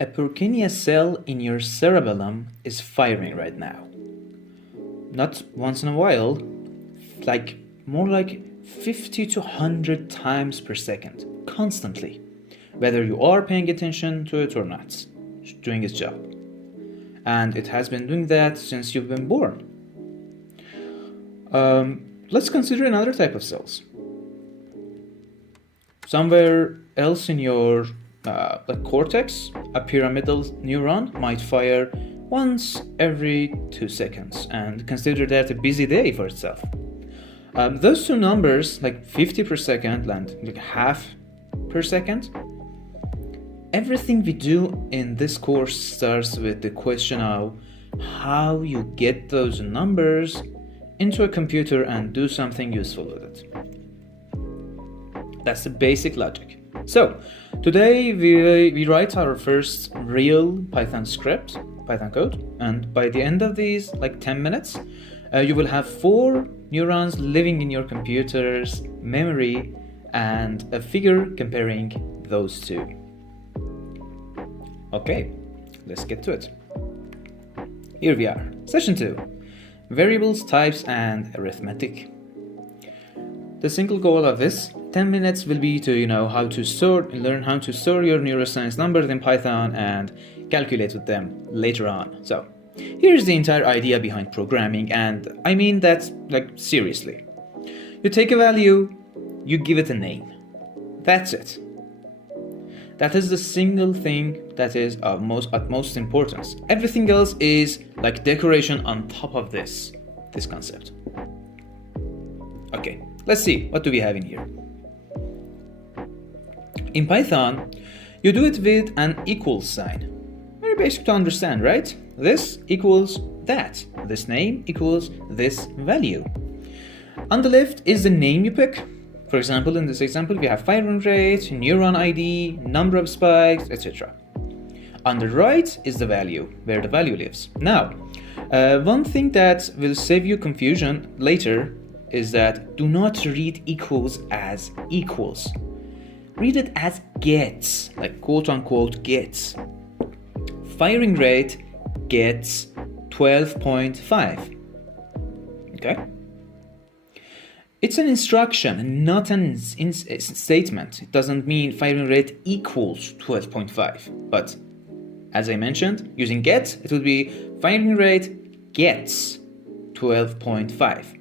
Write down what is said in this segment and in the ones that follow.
A Purkinje cell in your cerebellum is firing right now. Not once in a while, like more like 50 to 100 times per second, constantly, whether you are paying attention to it or not, doing its job. And it has been doing that since you've been born. Let's consider another type of cells. Somewhere else in your cortex, a pyramidal neuron might fire once every 2 seconds, and consider that a busy day for itself. Those two numbers, like 50 per second and like half per second, everything we do in this course starts with the question of how you get those numbers into a computer and do something useful with it. That's the basic logic. So, today we write our first real Python script, Python code, and by the end of these, like 10 minutes, you will have 4 neurons living in your computer's memory and a figure comparing those two. Okay, let's get to it. Here we are, session 2, variables, types, and arithmetic. The single goal of this 10 minutes will be to learn how to store your neuroscience numbers in Python and calculate with them later on. So here's the entire idea behind programming, and I mean that like seriously. You take a value, you give it a name. That's it. That is the single thing that is of utmost importance. Everything else is like decoration on top of this concept. Okay, let's see, what do we have in here? In Python, you do it with an equals sign. Very basic to understand, right? This equals that. This name equals this value. On the left is the name you pick. For example, in this example, we have firing rate, neuron ID, number of spikes, etc. On the right is the value, where the value lives. Now, one thing that will save you confusion later is that do not read equals as equals. Read it as gets, like quote unquote gets. Firing rate gets 12.5. Okay? It's an instruction, not an statement. It doesn't mean firing rate equals 12.5. But as I mentioned, using get, it would be firing rate gets 12.5.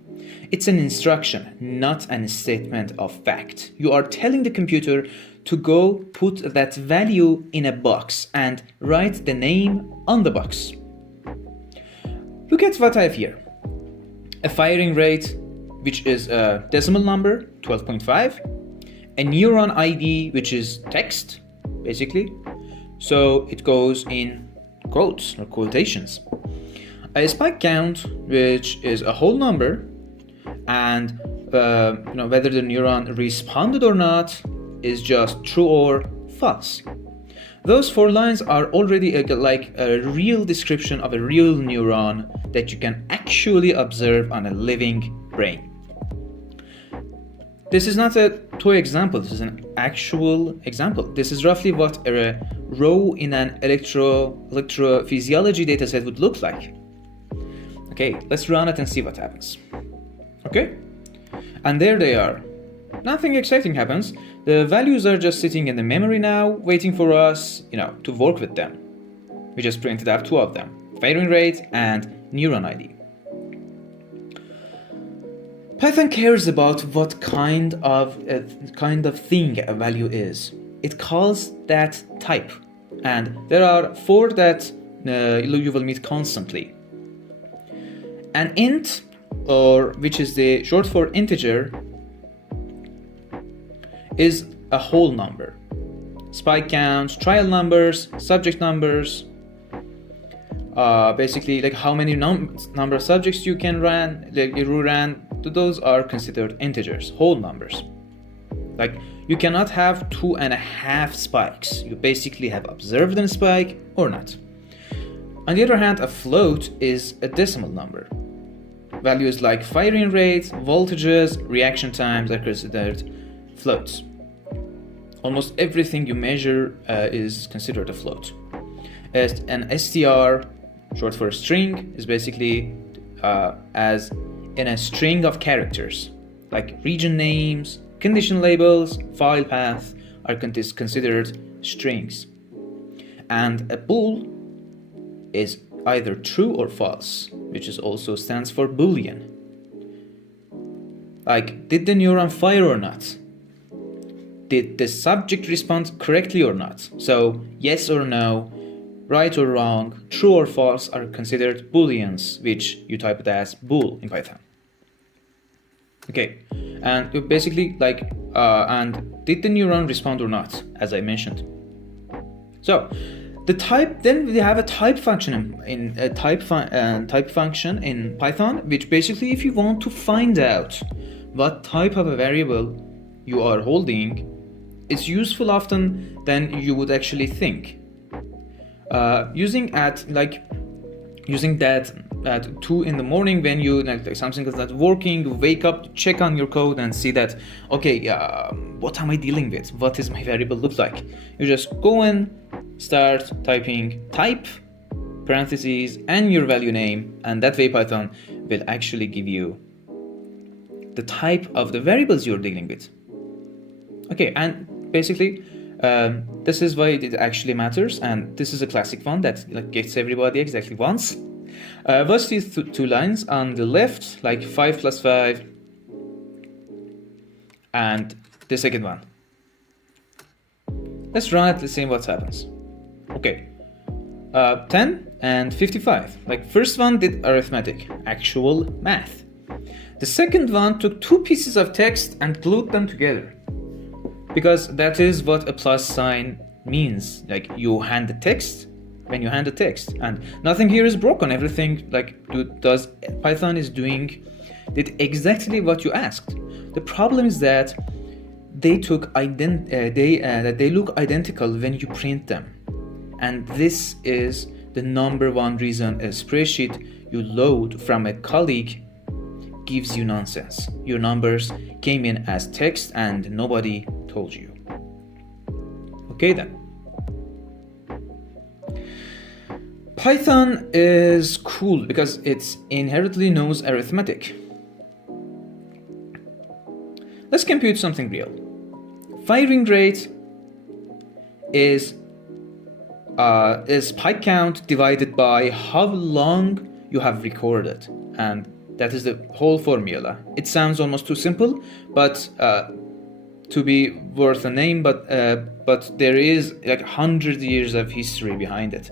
It's an instruction, not a statement of fact. You are telling the computer to go put that value in a box and write the name on the box. Look at what I have here. A firing rate, which is a decimal number, 12.5. A neuron ID, which is text, basically. So it goes in quotes or quotations. A spike count, which is a whole number, and whether the neuron responded or not is just true or false. Those 4 lines are already like a real description of a real neuron that you can actually observe on a living brain. This is not a toy example, this is an actual example. This is roughly what a row in an electrophysiology dataset would look like. Okay, let's run it and see what happens. Okay, and there they are. Nothing exciting happens. The values are just sitting in the memory now, waiting for us, to work with them. We just printed out 2 of them, firing rate and neuron ID. Python cares about what kind of thing a value is. It calls that type, and there are 4 that you will meet constantly. An int, or which is the short for integer, is a whole number. Spike counts, trial numbers, subject numbers, basically like how many number of subjects you can run, those are considered integers, whole numbers. Like you cannot have 2.5 spikes. You basically have observed a spike or not. On the other hand, a float is a decimal number. Values like firing rate, voltages, reaction times are considered floats. Almost everything you measure is considered a float. An str, short for string, is basically as in a string of characters, like region names, condition labels, file path are considered strings. And a bool is either true or false, which is also stands for Boolean. Like, did the neuron fire or not? Did the subject respond correctly or not? So, yes or no, right or wrong, true or false are considered booleans, which you type it as bool in Python. Okay, and basically and did the neuron respond or not, as I mentioned. So, the type, then we have a type function in a type function in Python, which basically, if you want to find out what type of a variable you are holding, it's useful often than you would actually think. Using that at 2 in the morning when you something is not working, you wake up, check on your code and see that, okay, what am I dealing with? What is my variable look like? You just go in, start typing type, parentheses, and your value name, and that way Python will actually give you the type of the variables you're dealing with. Okay, and basically this is why it actually matters, and this is a classic one that gets everybody exactly once. What's these two lines on the left, like 5 plus 5, and the second one. Let's run it, let's see what happens. Okay, 10 and 55. Like, first one did arithmetic, actual math. The second one took two pieces of text and glued them together, because that is what a plus sign means. Like, you hand the text when you hand the text, and nothing here is broken. Everything Python did exactly what you asked. The problem is that they look identical when you print them, and this is the number one reason a spreadsheet you load from a colleague gives you nonsense. Your numbers came in as text and nobody told you. Okay then. Python is cool because it inherently knows arithmetic. Let's compute something real. Firing rate is byte count divided by how long you have recorded, and that is the whole formula. It sounds almost too simple, but to be worth a name, but there is like 100 years of history behind it.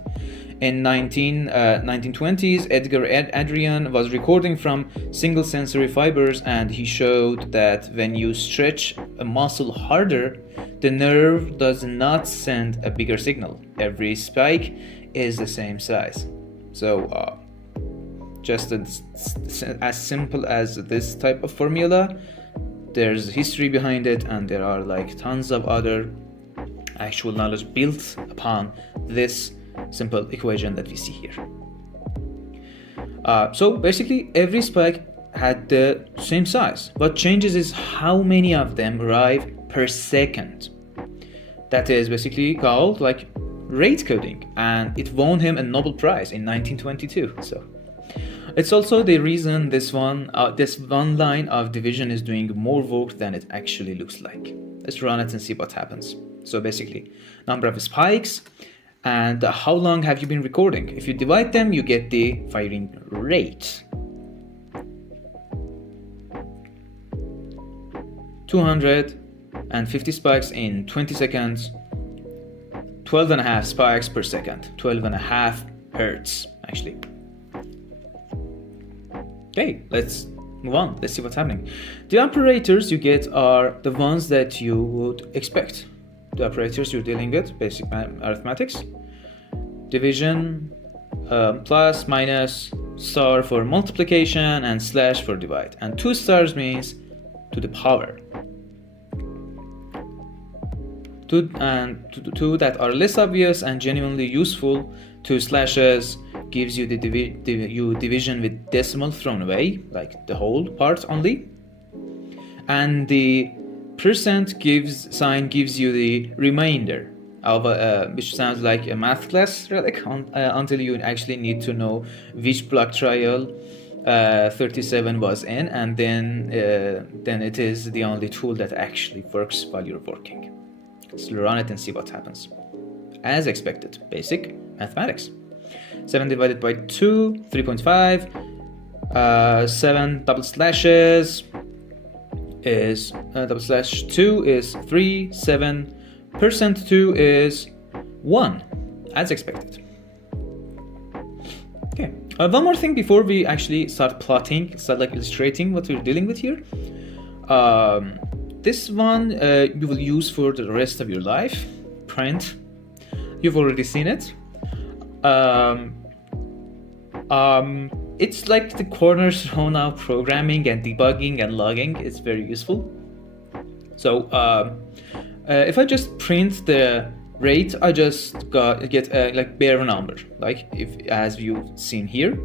In 1920s, Adrian was recording from single sensory fibers, and he showed that when you stretch a muscle harder, the nerve does not send a bigger signal. Every spike is the same size. So just as simple as this type of formula, there's history behind it, and there are like tons of other actual knowledge built upon this simple equation that we see here. So basically every spike had the same size. What changes is how many of them arrive per second. That is basically called like rate coding, and it won him a Nobel Prize in 1922. So it's also the reason this one line of division is doing more work than it actually looks like. Let's run it and see what happens. So basically, number of spikes and how long have you been recording. If you divide them, you get the firing rate. 250 spikes in 20 seconds, 12.5 spikes per second, 12.5 hertz actually. Okay, let's move on. Let's see what's happening. The operators you get are the ones that you would expect. The operators you're dealing with, basic arithmetics, division, plus, minus, star for multiplication, and slash for divide. And 2 stars means to the power. Two that are less obvious and genuinely useful. 2 slashes gives you the division with decimal thrown away, like the whole part only. And the percent sign gives you the remainder, which sounds like a math class, really, until you actually need to know which block trial 37 was in, and then it is the only tool that actually works while you're working. So run it and see what happens. As expected, basic mathematics. 7 divided by 2, 3.5. 7 double slashes is double slash 2 is 3. 7% 2 is 1, as expected. Okay. One more thing before we actually start plotting, like illustrating what we're dealing with here. This one you will use for the rest of your life. Print. You've already seen it. It's like the cornerstone of programming and debugging and logging. It's very useful. So if I just print the rate, I just get a like bare number. Like if, as you've seen here,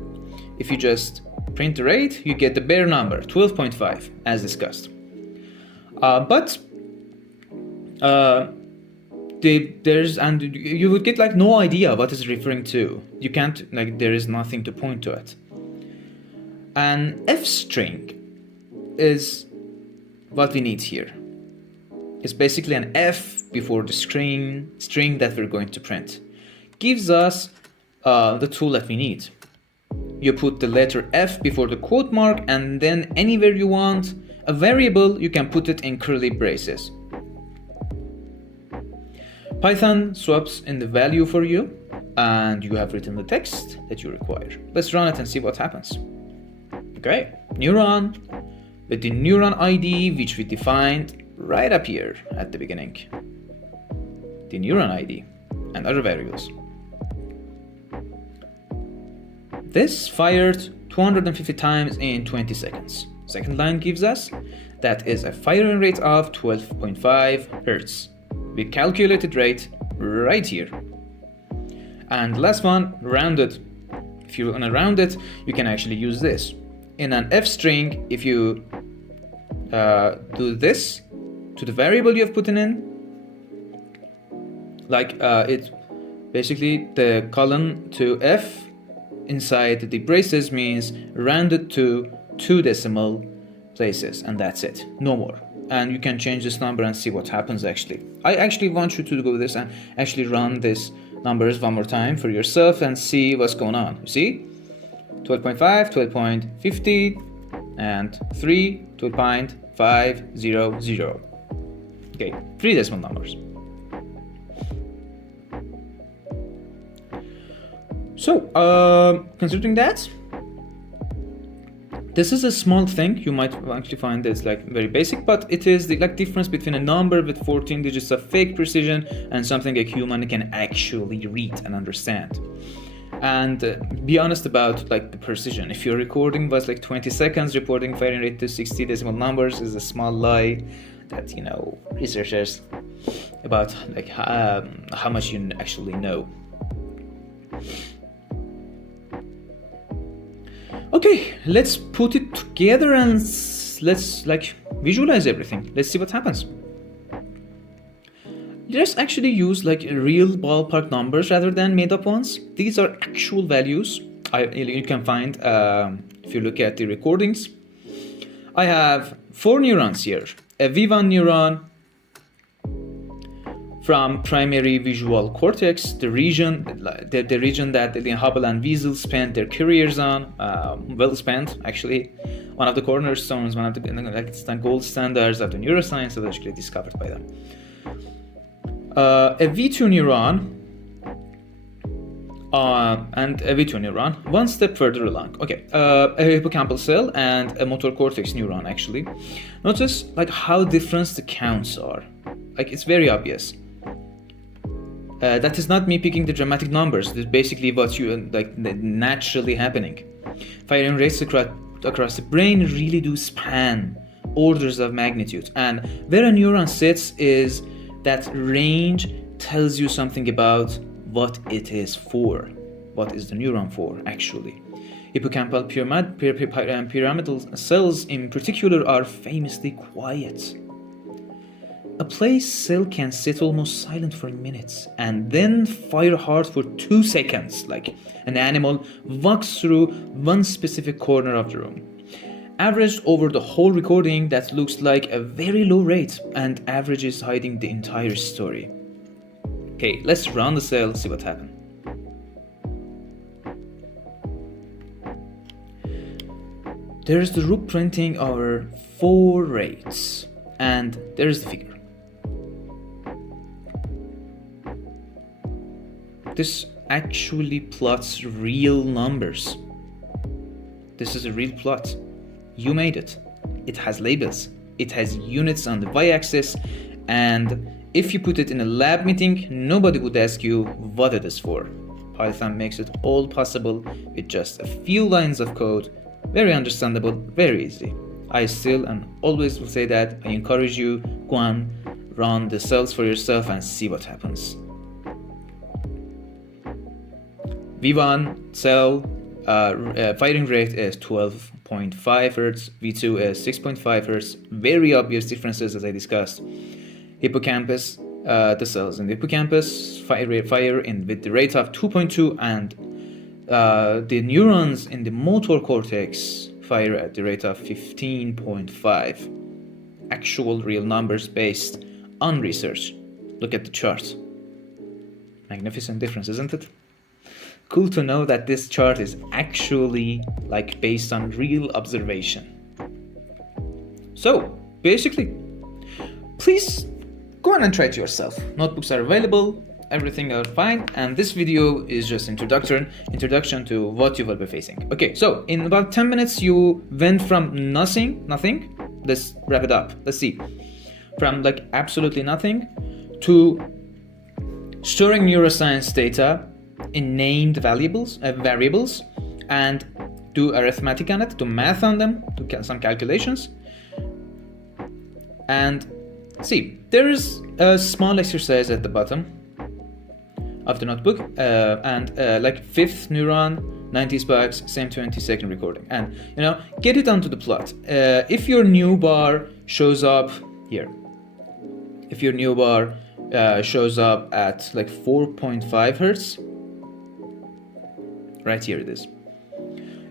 if you just print the rate, you get the bare number, 12.5, as discussed. But you would get like no idea what it's referring to. You can't, like, there is nothing to point to it. An F string is what we need here. It's basically an F before the string that we're going to print. Gives us the tool that we need. You put the letter F before the quote mark, and then anywhere you want a variable, you can put it in curly braces. Python swaps in the value for you, and you have written the text that you require. Let's run it and see what happens. Okay, neuron with the neuron ID, which we defined right up here at the beginning. The neuron ID and other variables. This fired 250 times in 20 seconds. Second line gives us that is a firing rate of 12.5 Hertz. We calculated rate right here. And last one, rounded. If you want to round it, you can actually use this. In an F string, if you do this to the variable you have put in, like it basically the colon to F inside the braces means rounded to 2 decimal places, and that's it, no more. And you can change this number and see what happens actually. I actually want you to go this and actually run these numbers one more time for yourself and see what's going on. You see? 12.5, 12.50, and 3, 12.500. Okay, 3 decimal numbers. So, considering that, this is a small thing. You might actually find it's like very basic, but it is the like difference between a number with 14 digits of fake precision and something a human can actually read and understand. And be honest about like the precision. If your recording was like 20 seconds, reporting firing rate to 60 decimal numbers is a small lie that, you know, researchers about like how much you actually know. Okay, let's put it together and let's like visualize everything. Let's see what happens. Let's actually use like real ballpark numbers rather than made up ones. These are actual values. You can find if you look at the recordings. I have 4 neurons here. A V1 neuron from primary visual cortex, the region that Hubble and Wiesel spent their careers on, well spent actually. One of the cornerstones, one of the gold standards of the neuroscience was actually discovered by them. A V2 neuron and a V2 neuron, one step further along. Okay, a hippocampal cell and a motor cortex neuron actually. Notice like how different the counts are. Like it's very obvious. That is not me picking the dramatic numbers. This is basically what you like naturally happening. Firing rates across the brain really do span orders of magnitude, and where a neuron sits is that range tells you something about what it is for. What is the neuron for actually? Hippocampal pyramidal cells in particular are famously quiet. A play cell can sit almost silent for minutes and then fire hard for 2 seconds, like an animal walks through one specific corner of the room. Averaged over the whole recording, that looks like a very low rate, and average is hiding the entire story. Okay, let's run the cell, see what happened. There's the root printing our 4 rates, and there's the figure. This actually plots real numbers. This is a real plot. You made it. It has labels. It has units on the y-axis, and if you put it in a lab meeting, nobody would ask you what it is for. Python makes it all possible with just a few lines of code. Very understandable, very easy. I still and always will say that. I encourage you, go on, run the cells for yourself and see what happens. V1 cell firing rate is 12.5 Hz, V2 is 6.5 Hz, very obvious differences as I discussed. Hippocampus, the cells in the hippocampus fire with the rate of 2.2, and the neurons in the motor cortex fire at the rate of 15.5. Actual real numbers based on research. Look at the chart. Magnificent difference, isn't it? Cool to know that this chart is actually like based on real observation. So basically, please go on and try it yourself. Notebooks are available, everything are fine, and this video is just introduction to what you will be facing. Okay, so in about 10 minutes you went from nothing. Let's wrap it up. Let's see. From like absolutely nothing to storing neuroscience data in named variables and do arithmetic on it, do math on them, do some calculations. And see, there is a small exercise at the bottom of the notebook, and like 5th neuron, 90 sparks, same 20-second recording, and get it onto the plot. If your new bar shows up here, if your new bar shows up at like 4.5 Hertz, right here it is.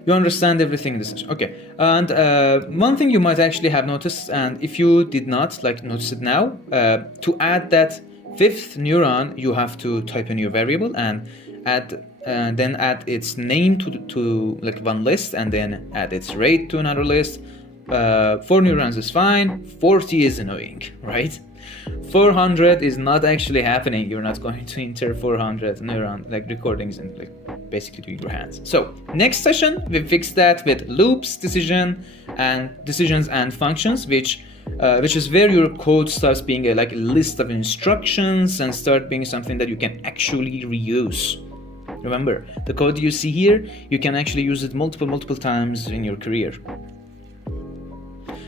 You understand everything in this section. Okay, and one thing you might actually have noticed, and if you did not notice it now, to add that 5th neuron, you have to type a new variable and then add its name to like one list, and then add its rate to another list. 4 neurons is fine. 40 is annoying, right? 400 is not actually happening. You're not going to enter 400 neuron recordings and basically doing your hands. So next session we fix that with loops, decisions and functions, which is where your code starts being a list of instructions and start being something that you can actually reuse. Remember, the code you see here, you can actually use it multiple times in your career.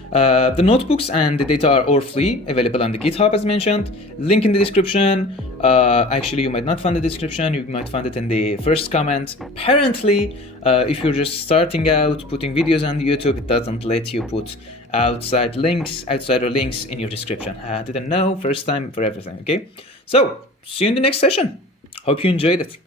The notebooks and the data are all free, available on the GitHub as mentioned. Link in the description. Actually, you might not find the description, you might find it in the first comment. Apparently, if you're just starting out putting videos on YouTube, it doesn't let you put outsider links in your description. I didn't know, first time for everything, okay? So, see you in the next session. Hope you enjoyed it.